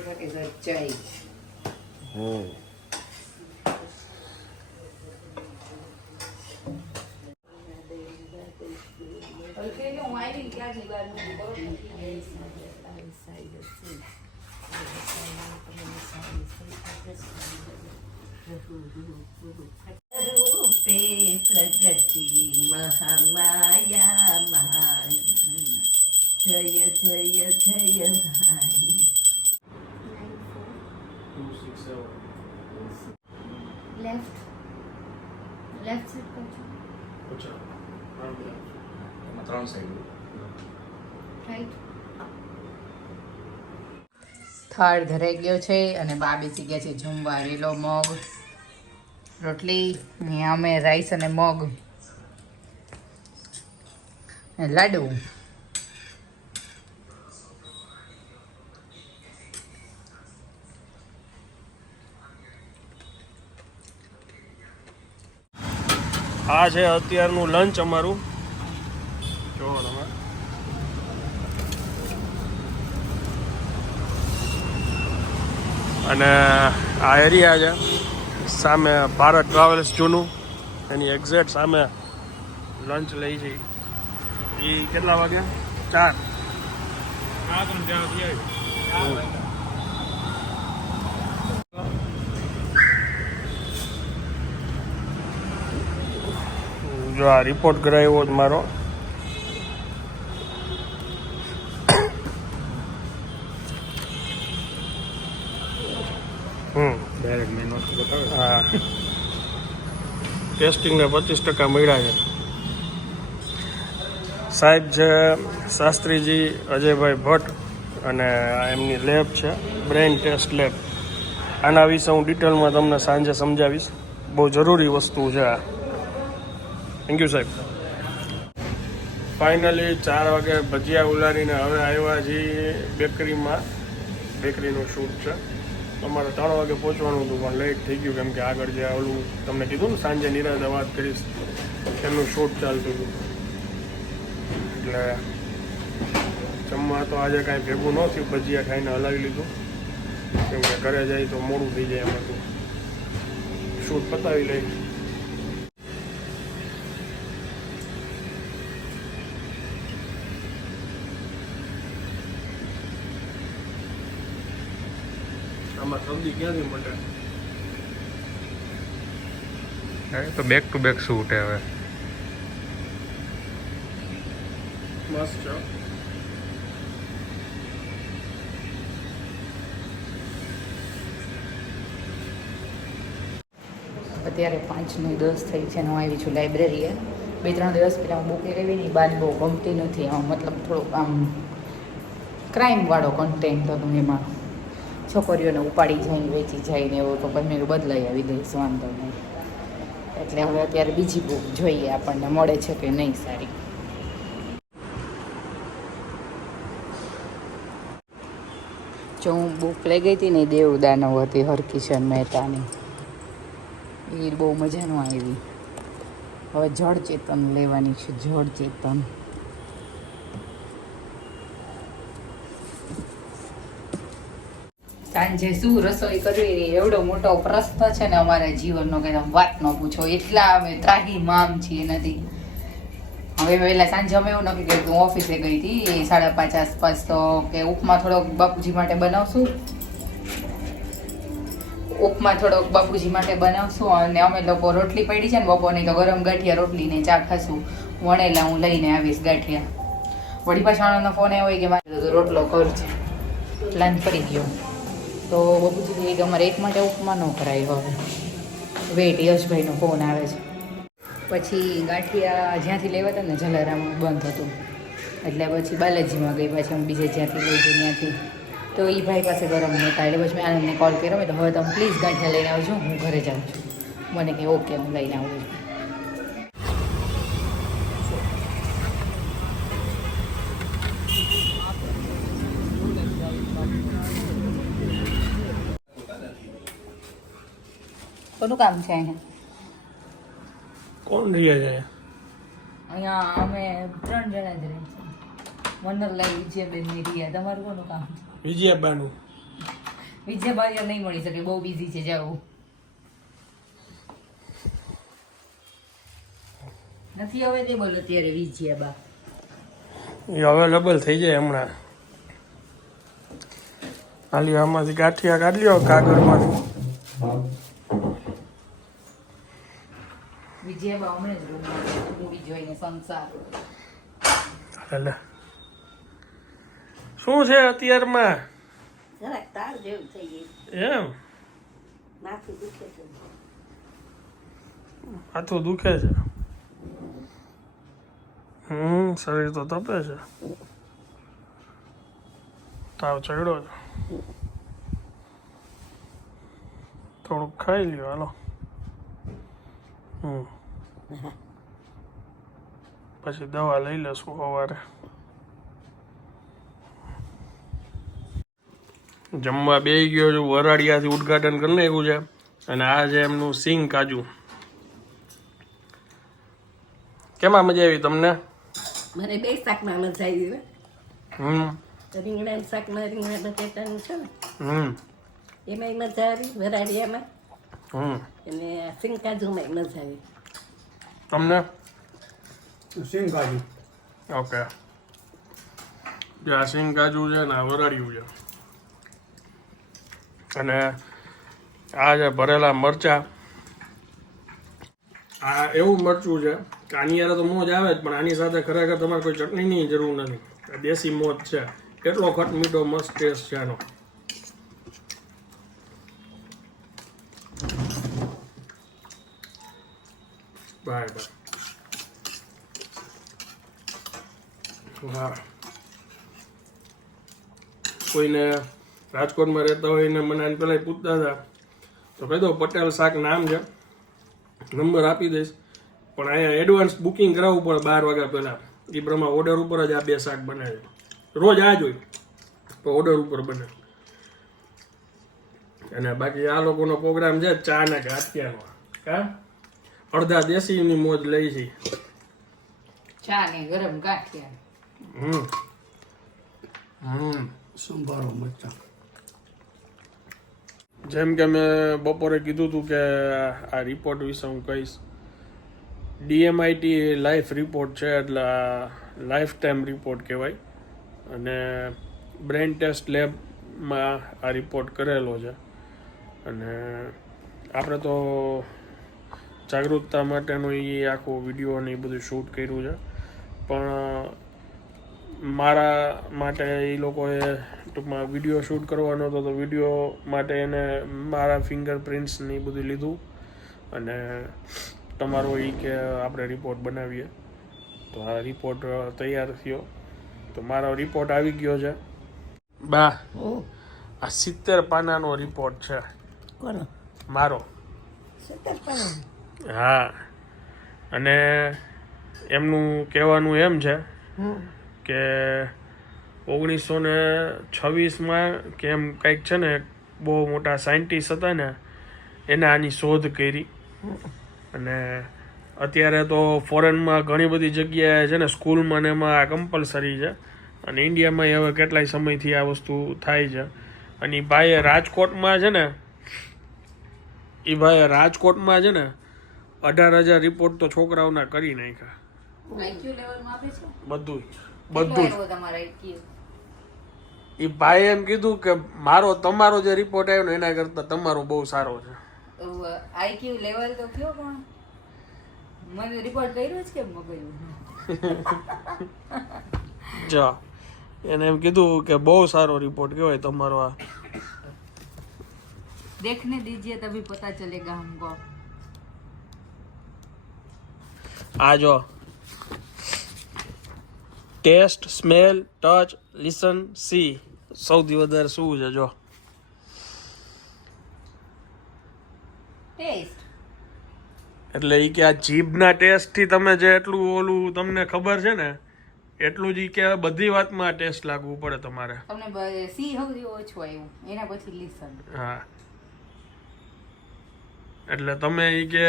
પરોઠા કે સાથ ચાય હમ રૂપે પ્રગતિ મહામાયા મારી જય જય જય ભાઈ લેફ્ટ લેફ્ટ સાઈડ કરજો સાઈડ રાઈટ થાળ ધરાઈ ગયો છે અને બા બેસી ગયા છે જમવા. રેલો મગ રોટલી ને અમે રાઈસ અને મગ. લાડુ. આ છે અત્યારનું લંચ અમારું. અને આ એરિયા છે, સામે ભારત ટ્રાવેલ્સ જૂનું. એની એક્ઝેક્ટ સામે લંચ લઈ જઈ. એ કેટલા વાગ્યા? ચાર. જો આ રિપોર્ટ કરાવ્યો જ મારો હમ ટેસ્ટિંગને પચીસ ટકા મળ્યા છે. સાહેબ છે શાસ્ત્રીજી અજયભાઈ ભટ્ટ અને એમની લેબ છે બ્રેઇન ટેસ્ટ લેબ આના વિશે હું ડિટેલમાં તમને સાંજે સમજાવીશ. બહુ જરૂરી વસ્તુ છે આ. થેન્ક યુ સાહેબ. ફાઇનલી ચાર વાગે ભજીયા ઉલારીને હવે આવ્યા છીએ બેકરીમાં બેકરીનું શૂટ છે. તમારે ત્રણ વાગે પહોંચવાનું હતું, પણ લેટ થઈ ગયું કેમ કે આગળ જે ઓલું તમને કીધું ને, સાંજે નિરાતે વાત કરીશ, એમનું શૂટ ચાલતું હતું. એટલે જમવા તો આજે કાંઈ ભેગું ન થયું, ભજીયા ખાઈને હલાવી લીધું. કેમ કે ઘરે જાય તો મોડું થઈ જાય એમ હતું. શૂટ પતાવી લઈ. આમાં સબ્જી ક્યાંથી મળે તો બેક ટુ બેક શૂટ હવે. મસ્ત છે. અત્યારે પાંચ ને દસ થઈ છે ને હું આવી છું લાઇબ્રેરીએ બે ત્રણ દિવસ પહેલાં હું બુક લેવી ને બાદ બહુ ગમતી નથી. આમ મતલબ થોડુંક આમ ક્રાઇમવાળો કન્ટેન્ટ હતું એમાં. છોકરીઓને ઉપાડી જાય વેચી જાય ને એવું તો પછી મેં બદલાઈ આવી દઈશ વાંધો નહીં. એટલે હવે અત્યારે બીજી બુક જોઈએ, આપણને મળે છે કે નહીં સારી. જો હું બુક લઈ ગઈ હતી ને દેવદાનવ હતી, હરકિશન મહેતાની. એ બહુ મજાનું આવી. હવે જળ ચેતન લેવાની છે, જળ ચેતન. સાંજે શું રસોઈ કરવી એવડો મોટો પ્રશ્ન છે ને અમારા જીવનનો કે તમે વાત ન પૂછો. એટલા અમે ત્રાહી મામ છીએ નથી. હવે વહેલા સાંજે અમે એવું નક્કી કર્યું હું ઓફિસે ગઈ હતી, સાડા પાંચ આસપાસ તો કે ઉપમા થોડોક બાપુજી માટે બનાવશું. ઉપમા થોડોક બાપુજી માટે બનાવશું અને અમે લોકો રોટલી પડી છે ને બપોરની તો ગરમ ગાંઠિયા રોટલીને ચા ખાશું. વણેલા હું લઈને આવીશ ગાંઠિયા. વળી પાછાનો ફોન આવ્યો કે મારે રોટલો કર છે કરી ગયો. તો બાપુજી કે અમારે એક માટે ઉપમા ન કરાય હવે. વેટ, યશભાઈનો ફોન આવે છે. પછી ગાંઠિયા જ્યાંથી લેવા હતા ને જલારામ બંધ હતું. એટલે પછી બાલાજીમાં ગઈ, પાછી હું બીજે જ્યાંથી લઈ ગઈ, ત્યાંથી. તો એ ભાઈ પાસે ગરમ નહોતા, એટલે પછી મેં આનંદને કોલ કર્યો, મેં તો હવે તમે પ્લીઝ ગાંઠિયા લઈને આવજો, હું ઘરે જાઉં છું. મને કે, ઓકે, હું લઈને આવું છું. કોનું કામ છે અહીંયા? કોણ રહ્યા છે? અહીંયા અમે ત્રણ જણા જ રહીએ છીએ વનરલાઈ વિજયબેનની રિયા. તમારું કોનું કામ છે? વિજયાબાનું. વિજય ભાઈ નહીં મળી શકે બહુ બિઝી છે જવું નથી અવેલેબલ અત્યારે વિજય બા એ અવેલેબલ થઈ જાય હમણાં. ખાલી આમાંથી ગાંઠિયા કાઢી લ્યો કાગળમાંથી. વિજય બા જ રૂમમાં મૂવી જોઈને સંસાર. એટલે શું છે અત્યારમાં? જરાક તાર જેવું થઈ ગયું. એમ? માથું દુખે છે. માથું દુખે છે? હમ શરીર તો તપે છે. તાવ ચડ્યો છે. થોડુંક ખાઈ લ્યો હાલો. હમ. પછી દવા લઈ લઈશું સવારે. જમવા બે ગયો છું વરાડિયાથી ઉદઘાટન કરી નાખ્યું છે. અને આ છે એમનું સિંગ કાજુ. કેમાં મજા આવી તમને? મને બે શાકમાં મજા આવી. હમ. રીંગણાનું શાકમાં રીંગણા બટેટાનું છે ને. હમ. એમાંય મજા આવી વરાડિયામાં હમ. અને સિંગ કાજુમાંય મજા આવી. તમને? સિંગ કાજુ. ઓકે. જે આ સિંગ કાજુ છે ને આ વરાળિયું છે. અને આ જે ભરેલા મરચા. આ એવું મરચું છે કે આની યારે તો મોજ આવે જ પણ આની સાથે ખરેખર તમારે કોઈ ચટણીની જરૂર નથી. દેશી મોજ છે. કેટલો ખટ મીઠો મસ્ત ટેસ્ટ છે આનો. વાહ કોઈને રાજકોટમાં રહેતા હોય એને મને આને પહેલાં પૂછતા હતા. તો કહી દો પટેલ શાક નામ છે. નંબર આપી દઈશ. પણ અહીંયા એડવાન્સ બુકિંગ કરાવવું પડે બાર વાગ્યા પહેલાં. એ પ્રમાણે ઓર્ડર ઉપર જ આ બે શાક બને છે. રોજ આ જ હોય. તો ઓર્ડર ઉપર બને. અને બાકી આ લોકોનો પ્રોગ્રામ છે ચા ને ગાંઠિયાનો કા અડધા દેશીની મોજ લઈ છે. ચા ને ગરમ ગાંઠિયા સંભારો મરચા. જેમ કે મેં બપોરે કીધું હતું કે આ રિપોર્ટ વિશે હું કહીશ. ડીએમઆઈટી લાઈફ રિપોર્ટ છે, એટલે લાઈફ ટાઈમ રિપોર્ટ કહેવાય. અને બ્રેન ટેસ્ટ લેબમાં આ રિપોર્ટ કરેલો છે. અને આપણે તો જાગૃતતા માટેનું એ આખો વીડિયો ને એ બધું શૂટ કર્યું છે. પણ મારા માટે એ લોકોએ ટૂંકમાં વીડિયો શૂટ કરવાનો હતો તો વીડિયો માટે એને મારા ફિંગરપ્રિન્ટ્સ ને એ બધું લીધું. અને તમારો એ કે આપણે રિપોર્ટ બનાવીએ. તો આ રિપોર્ટ તૈયાર થયો. તો મારો રિપોર્ટ આવી ગયો છે. બા આ સિત્તેર પાનાનો રિપોર્ટ છે. મારો. હા. અને એમનું કહેવાનું એમ છે કે ઓગણીસો ને છવ્વીસમાં કે એમ કંઈક છે ને બહુ મોટા સાયન્ટિસ્ટ હતા ને એને આની શોધ કરી. અને અત્યારે તો ફોરેનમાં ઘણી બધી જગ્યાએ છે ને સ્કૂલમાં ને એમાં આ કમ્પલસરી છે. અને ઇન્ડિયામાં હવે કેટલાય સમયથી આ વસ્તુ થાય છે. અને એ ભાઈએ રાજકોટમાં છે ને એ ભાઈએ રાજકોટમાં છે ને અઢાર હજાર રિપોર્ટ તો છોકરાઓના કરી નાખ્યા. બધું જ બધું જ. એ ભાઈ એમ કીધું કે મારો તમારો જે રિપોર્ટ આવ્યો ને એના કરતા તમારો બહુ સારો છે. આઈક્યુ લેવલ તો કયો પણ? મને રિપોર્ટ કર્યો છે કે મગજ જો. એને એમ કીધું કે બહુ સારો રિપોર્ટ કહેવાય તમારો આ. દેખને દીજીએ તભી પતા ચલેગા હમકો આ જો. Taste smell touch listen see. સૌથી વધારે શું છે જો? એટલે એ કે આ જીભના ટેસ્ટથી તમે જે એટલું ઓલું તમને ખબર છે ને એટલું જ ઈ કે બધી વાતમાં ટેસ્ટ લાગવું પડે તમારે. તમને સી સૌથી ઓછું આવ્યું એના પછી લિસન. હા. એટલે તમે એ કે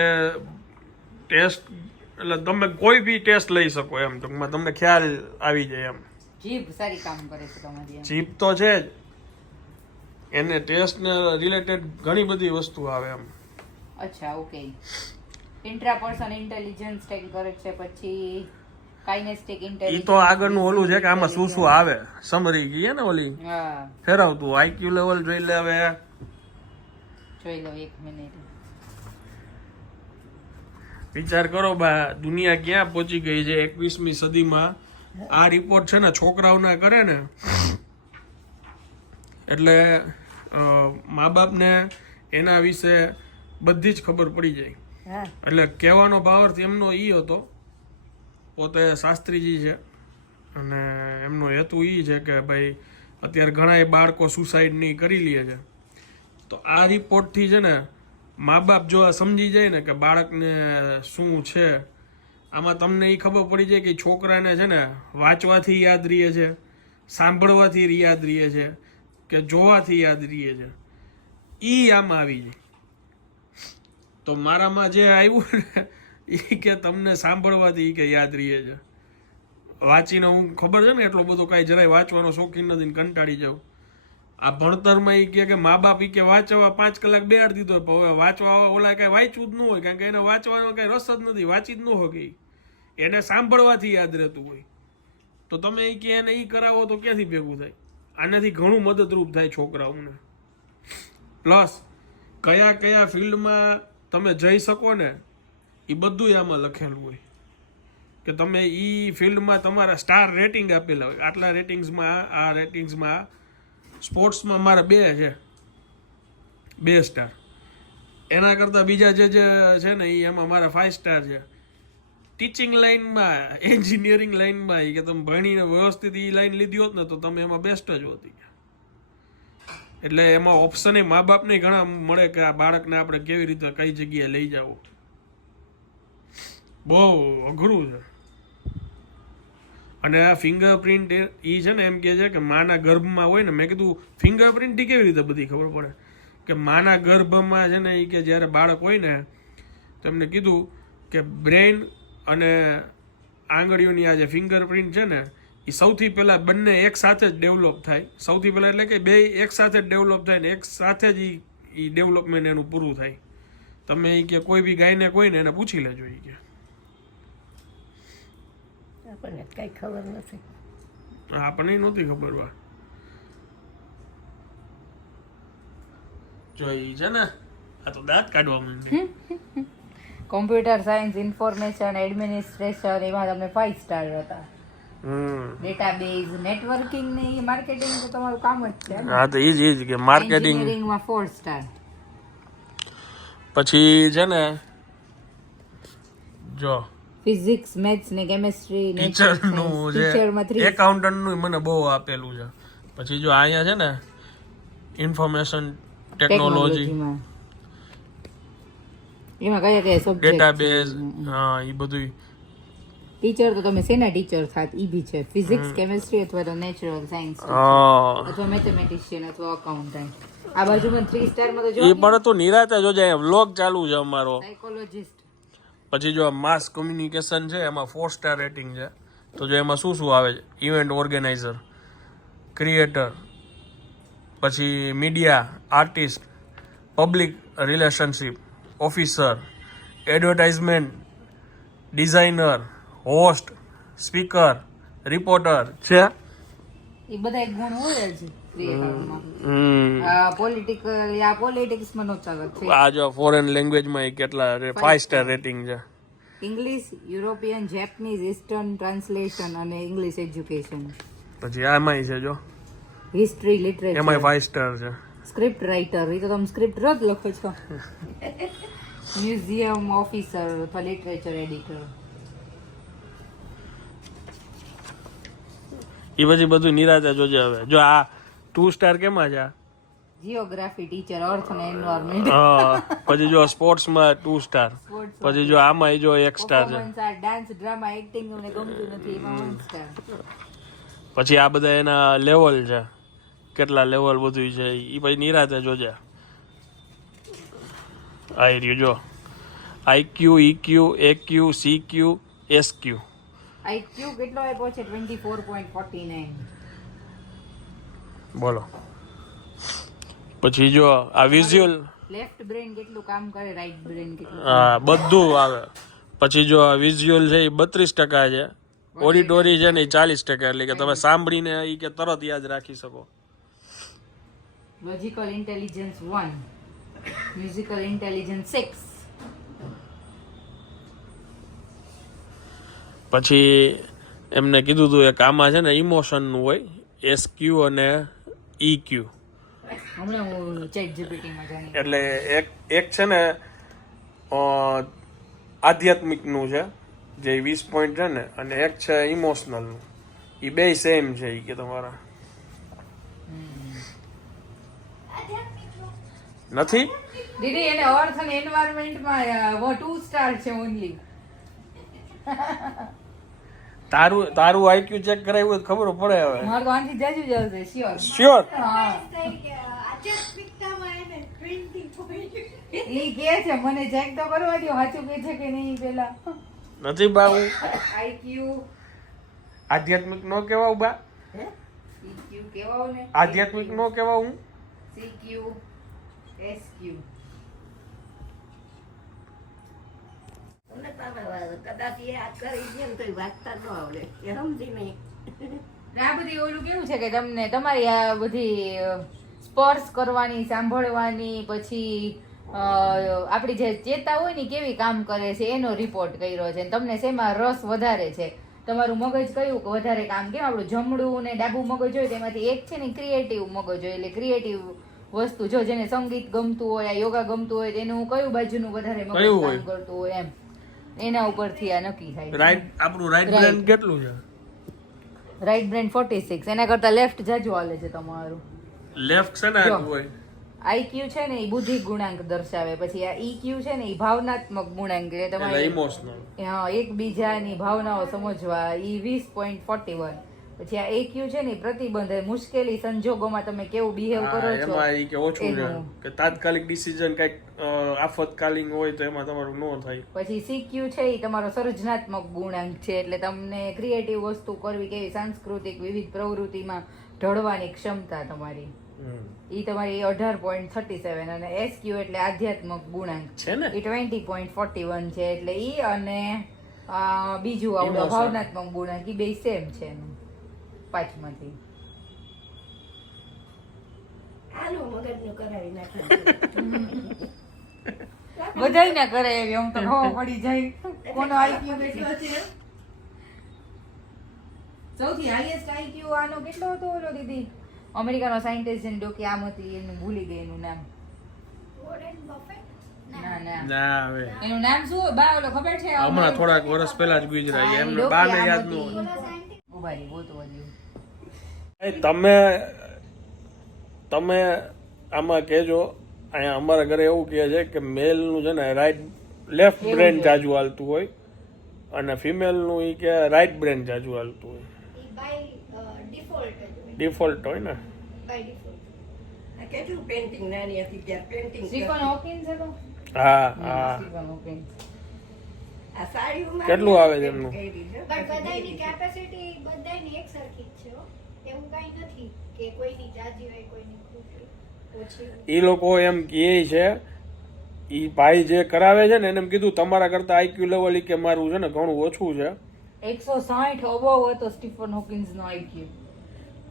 ટેસ્ટ એટલે તમે કોઈ બી ટેસ્ટ લઈ શકો એમ. ટૂંકમાં તમને ખ્યાલ આવી જાય એમ. જીભ સારી કામ કરે છે તમારી જીભ તો છે જ. એને ટેસ્ટને રિલેટેડ ઘણી બધી વસ્તુ આવે એમ. અચ્છા ઓકે ઇન્ટ્રાપર્સન ઇન્ટેલિજન્સ ટેક કરે છે પછી કાઇનેસ્ટિક એ તો આગળનું ઓલું છે કે આમાં શું શું આવે. સમરી ગઈ ને ઓલી? હા. ફેરવતું. આઈક્યુ લેવલ જોઈ લે હવે જોઈ લો એક મિનિટ વિચાર કરો બા દુનિયા ક્યાં પહોંચી ગઈ છે એકવીસમી સદીમાં? આ રિપોર્ટ છે ને છોકરાઓના કરે ને એટલે મા બાપને એના વિશે બધી જ ખબર પડી જાય. એટલે કહેવાનો ભાવાર્થ એમનો ઈ હતો પોતે શાસ્ત્રીજી છે અને એમનો હેતુ એ છે કે ભાઈ અત્યારે ઘણા બાળકો સુસાઇડની કરી લે છે. તો આ રિપોર્ટથી છે ને મા બાપ જો સમજી જાય ને કે બાળકને શું છે, આમાં તમને એ ખબર પડી જાય કે છોકરાને છે ને વાંચવાથી યાદ રહે છે, સાંભળવાથી યાદ રહે છે, કે જોવાથી યાદ રહે છે. એ આમાં આવી જાય. તો મારામાં જે આવ્યું ને એ કે તમને સાંભળવાથી કે યાદ રહે છે. વાંચીને હું ખબર છે ને, એટલો બધો કાંઈ જરાય વાંચવાનો શોખીન નથી કંટાળી જાઉં. આ ભણતરમાં એ કે કે મા બાપ એ કે વાંચવા પાંચ કલાક બેહાડ દીધો હવે વાંચવા ઓલા કાંઈ વાંચવું જ ન હોય, કારણ કે એને વાંચવાનો કાંઈ રસ જ નથી, વાંચી જ ન હોય એને સાંભળવાથી યાદ રહેતું હોય. તો તમે એ કે એને એ કરાવો તો ક્યાંથી ભેગું થાય? આનાથી ઘણું મદદરૂપ થાય છોકરાઓને. પ્લસ કયા કયા ફિલ્ડમાં તમે જઈ શકો ને એ બધું આમાં લખેલું હોય. કે તમે એ ફિલ્ડમાં તમારા સ્ટાર રેટિંગ આપેલા હોય. આટલા રેટિંગ્સમાં, આ રેટિંગ્સમાં સ્પોર્ટ્સમાં મારા બે છે. બે સ્ટાર એના કરતાં બીજા જે જે છે ને એ એમાં મારા ફાઇવ સ્ટાર છે. ટીચિંગ લાઇનમાં એન્જિનિયરિંગ લાઇનમાં કે તમે ભણીને વ્યવસ્થિત એ લાઈન લીધી હોત ને, તો તમે એમાં બેસ્ટ જ હોતી. એટલે એમાં ઓપ્શન એ મા બાપને ઘણા મળે કે આ બાળકને આપણે કેવી રીતે કઈ જગ્યાએ લઈ જાવ. બહુ અઘરું છે. અને આ ફિંગરપ્રિન્ટ એ છે ને એમ કે છે કે માના ગર્ભમાં હોય ને, મેં કીધું ફિંગરપ્રિન્ટથી કેવી રીતે બધી ખબર પડે? કે માના ગર્ભમાં છે ને એ કે જ્યારે બાળક હોય ને, તમને કીધું કે બ્રેઇન અને આંગળીઓની આ જે ફિંગરપ્રિન્ટ છે ને એ સૌથી પહેલાં બંને એક સાથે જ ડેવલપ થાય. સૌથી પહેલાં એટલે કે બે એક સાથે જ ડેવલપ થાય ને, એક સાથે જ એ ડેવલપમેન્ટ એનું પૂરું થાય. તમે એ કે કોઈ બી ગાયને કોઈને એને પૂછી લેજો એ કે. આપણને કઈ ખબર નથી. આપણને નહોતી ખબર વા. જોઈ છે ને આ તો દાંત કાઢવા માંડે. કોમ્પ્યુટર સાયન્સ ઇન્ફોર્મેશન એડમિનિસ્ટ્રેશન એમાં તમને ફાઈવ સ્ટાર હતા. હમ. ડેટાબેઝ નેટવર્કિંગ ને એ માર્કેટિંગ તો તમારું કામ જ છે હા તો ઈ જ ઈ જ કે માર્કેટિંગમાં ફોર સ્ટાર પછી છે ને જો ફિઝિક્સ મેથ્સ ને કેમેસ્ટ્રી ને ટીચરનું ટીચરમાં એકાઉન્ટન્ટનું મને બહુ આપેલું છે. પછી જો અહીંયા છે ને ઇન્ફોર્મેશન ટેકનોલોજી એમાં કયા કયા સબ્જેક્ટ ડેટાબેઝ હા એ બધું ટીચર તો તમે શેના ટીચર થાત? ઈ બી છે. ફિઝિક્સ કેમેસ્ટ્રી અથવા તો નેચરલ સાયન્સ અથવા મેથેમેટિશિયન અથવા અકાઉન્ટન્ટ આ બાજુમાં થ્રી સ્ટારમાં તો એ જો પણ તો નિરાતે જોજે વ્લોગ ચાલુ છે અમારો. સાયકોલોજીસ્ટ પછી જો માસ કમ્યુનિકેશન છે, એમાં ફોર સ્ટાર રેટિંગ છે. તો જો એમાં શું શું આવે છે? ઇવેન્ટ ઓર્ગેનાઇઝર ક્રિએટર પછી media artist public relationship officer advertisement designer host speaker reporter છે. એ બધા ગુણ હોય છે આ જો ફોરેન લેંગ્વેજમાં કેટલા ફાઈવ સ્ટાર રેટિંગ છે. English European Japanese eastern translation અને ઇંગ્લિશ એજ્યુકેશન પછી આમાંય છે જો. હિસ્ટ્રી એમાંય લિટરેચર ફાઈવ સ્ટાર છે. સ્ક્રિપ્ટ રાઇટર એ તો તમે સ્ક્રિપ્ટ રોજ લખો છો. મ્યુઝિયમ ઓફિસર અથવા લિટરેચર એડિટર એ પછી બધું નિરાજા જોજે હવે. જો આ ટુ સ્ટાર કેમાં આ? જીઓગ્રાફી ટીચર અર્થ અને એન્વાયરમેન્ટ હા પછી જો સ્પોર્ટ્સમાં ટુ સ્ટાર પછી જો આમાં જો એક સ્ટાર છે. ડાન્સ ડ્રામા એક્ટિંગ મને ગમતું નથી એમાં વન સ્ટાર પછી આ બધા એના લેવલ છે. કેટલા લેવલ બધું છે. એ પછી નિરાતે જોજે આ રહ્યું જો. IQ EQ AQ CQ SQ IQ કેટલો આપ્યો છે? 24.49 બોલો. પછી જો આ વિઝ્યુઅલ લેફ્ટ બ્રેન કેટલું કામ કરે રાઈટ બ્રેન કેટલું હા બધું આવે. પછી જો આ વિઝ્યુઅલ છે એ બત્રીસ ટકા છે. ઓડિટોરી છે ને એ ચાલીસ ટકા એટલે કે તમે સાંભળીને એ કે તરત યાદ રાખી શકો. Logical intelligence one musical intelligence six પછી એમને કીધું હતું એક આમાં છે ને ઇમોશનનું હોય એસ ક્યુ અને ઈ ક્યુ? એટલે એક એક છે ને આધ્યાત્મિકનું છે જે વીસ પોઈન્ટ છે ને અને એક છે ઇમોશનલનું. એ બે સેમ છે એ કે તમારા. નથી? દીદી એને અર્થ અને એન્વાયરમેન્ટમાં ટુ સ્ટાર છે ઓનલી તારું તારું આઈક્યુ ચેક કરાવ્યું ખબર પડે હવે. મારે તો આનથી જાજુ જ શ્યોર શ્યોર ઈ કે છે મને ચેક તો કરવા દો સાચું કે છે કે નહીં પેલા. નથી બા હું આઈક્યુ આધ્યાત્મિક નો કહેવાઉં બા? ઈક્યુ કેવાઓ ને? આધ્યાત્મિક નો કહેવાઉં હું સીક્યુ એસક્યુ મને તો હવે કદાચ એ આ કરી દે ને તો વાંચતા ન આવડે. એ સમજી નહીં. આ બધી ઓલું કેવું છે કે તમને તમારી આ બધી સ્પર્શ કરવાની સાંભળવાની પછી આપણી જે ચેતા હોય ને કેવી કામ કરે છે એનો રિપોર્ટ કર્યો છે તમને શેમાં રસ વધારે છે? તમારું મગજ કયું કે વધારે કામ કેમ? આપણું જમણું ને ડાબું મગજ હોય તેમાંથી એક છે ને ક્રિએટિવ મગજ હોય એટલે ક્રિએટિવ વસ્તુ જો જેને સંગીત ગમતું હોય આ યોગા ગમતું હોય તેનું કયું બાજુનું વધારે મગજ કામ કરતું હોય એમ? એના ઉપરથી આ નક્કી થાય. રાઈટ આપણું રાઈટ બ્રેન કેટલું છે? રાઈટ બ્રેન ફોર્ટી સિક્સ એના કરતા લેફ્ટ જાજુ હાલે છે તમારું. લેફ્ટ છે ને હોય? આઈક્યુ છે ને એ બુદ્ધિ ગુણાંક દર્શાવે. પછી આ ઈક્યુ છે ને એ ભાવનાત્મક ગુણાંક એટલે એટલે તમારે ઇમોશનલ હા, એકબીજાની ભાવનાઓ સમજવા ઈ વીસ પોઈન્ટ ફોર્ટી વન પછી આ એક્યુ છે ને પ્રતિબંધ એ મુશ્કેલી સંજોગોમાં તમે કેવું બિહેવ કરો છો? એમાં ઈ કે ઓછું છે. કે તાત્કાલિક ડિસિઝન કંઈક આફતકાલીન હોય તો એમાં તમારું નો થાય. પછી સીક્યુ છે એ તમારો સર્જનાત્મક ગુણાંક છે એટલે તમને ક્રિએટિવ વસ્તુ કરવી કેવી સાંસ્કૃતિક વિવિધ પ્રવૃત્તિમાં ઢળવાની ક્ષમતા તમારી. ઈ તમારી અઢાર પોઈન્ટ થર્ટી સેવન અને એસક્યુ એટલે આધ્યાત્મક ગુણાંક. છે ને? એ ટ્વેન્ટી પોઈન્ટ ફોર્ટી વન છે એટલે ઈ અને બીજું આવડો ભાવનાત્મક ગુણાંક ઈ બે સેમ છે એનું. પાંચમાંથી આલુ મગજનું કરાવી નાખ્યું બધાય ના કરે એવી આમ તો ખબર પડી જાય. કોનો આઈક્યુ કેટલો છે. સૌથી હાઈએસ્ટ આઈક્યુ આનો કેટલો હતો ઓલો દીદી? અમેરિકાનો સાયન્ટિસ્ટ જેની ડોકી આમ હતી એનું ભૂલી ગઈ એનું નામ. ના. ના ના. હવે. એનું નામ શું? બા ઓલો ખબર છે? હમણાં થોડાક વર્ષ પહેલા જ ગુજરા એમ બા ને યાદ. ન હોય. ઊભા ગોતવા દ્યો. એ તમે તમે આમાં કહેજો અહીંયા અમારા ઘરે એવું કહે છે કે મેલનું છે ને રાઈટ લેફ્ટ બ્રેન. જાજુ હાલતું હોય અને ફિમેલનું એ કે રાઈટ બ્રેન જાજુ હાલતું હોય. ડિફોલ્ટ હોય. ને? બાય ડિફોલ્ટ આ કેટલું પેન્ટિંગ નાની હતી ત્યારે પેન્ટિંગ સ્ટીફન હોકિન્સ હતો હા હા. કેટલું આવે છે એમનું? બટ બધાયની કેપેસિટી બધાની એક સરખી જ છે હો. એવું કઈ નથી કે કોઈની જાજી હોય કોઈની ઓછી એ લોકો એમ કહે છે એ ભાઈ જે કરાવે છે ને એને એમ કીધું તમારા કરતા આઈક્યુ લેવલ કે મારું છે ને ઘણું ઓછું છે. એકસો સાઠ અબવ તો સ્ટીફન હોકિન્સ નો આઈક્યુ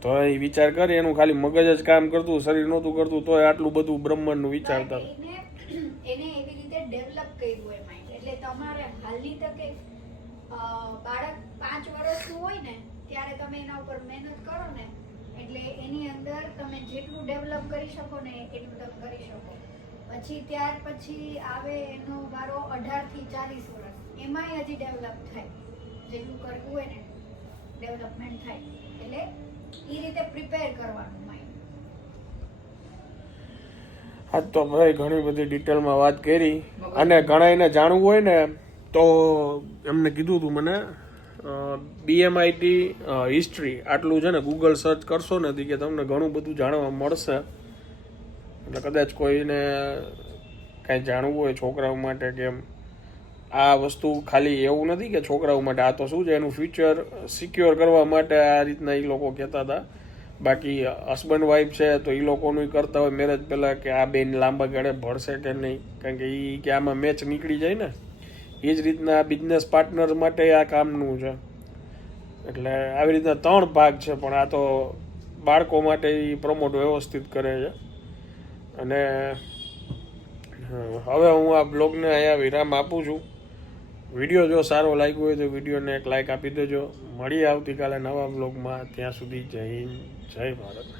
તો એ વિચાર કરી એનું ખાલી મગજ જ કામ કરતું શરીર નહોતું કરતું તોય આટલું બધું બ્રહ્માંડનું વિચારતા એને એવી રીતે ડેવલપ કર્યું હોય માઇન્ડ એટલે તમારે હાલની તકે બાળક પાંચ વર્ષનું હોય ને ત્યારે તમે એના ઉપર મહેનત કરો ને એટલે એની અંદર તમે જેટલું ડેવલપ કરી શકો ને એટલું તમે કરી શકો. પછી ત્યાર પછી આવે એનો વારો અઢારથી ચાલીસ વર્ષ. એમાંય હજી ડેવલપ થાય. જેટલું કરવું હોય ને ડેવલપમેન્ટ થાય. એટલે એ રીતે પ્રિપેર કરવાનું માઇન્ડ હા તો ભાઈ ઘણી બધી ડિટેલમાં વાત કરી. અને ઘણા એને જાણવું હોય ને તો એમને કીધું હતું મને. બીએમઆઈટી હિસ્ટ્રી આટલું છે ને ગૂગલ સર્ચ કરશો ને કે તમને ઘણું બધું જાણવા મળશે. એટલે કદાચ કોઈને કાંઈ જાણવું હોય છોકરાઓ માટે કે એમ, આ વસ્તુ ખાલી એવું નથી કે છોકરાઓ માટે, આ તો શું છે, એનું ફ્યુચર સિક્યોર કરવા માટે આ રીતના એ લોકો કહેતા હતા. બાકી હસબન્ડ વાઈફ છે તો એ લોકોનું કરતા હોય મેરેજ પહેલાં કે આ બેન લાંબા ગાળે ભળશે કે નહીં? કારણ કે એ કે આમાં મેચ નીકળી જાય ને. એ જ રીતના બિઝનેસ પાર્ટનર માટે આ કામનું છે. એટલે આવી રીતના ત્રણ ભાગ છે, પણ આ તો બાળકો માટે એ પ્રમોટ વ્યવસ્થિત કરે છે. અને હવે હું આ બ્લોગને અહીંયા વિરામ આપું છું. વીડિયો જો સારો લાગ્યો હોય તો વિડીયોને એક લાઇક આપી દેજો. મળીએ આવતીકાલે નવા બ્લોગમાં ત્યાં સુધી જય હિન્દ, જય ભારત.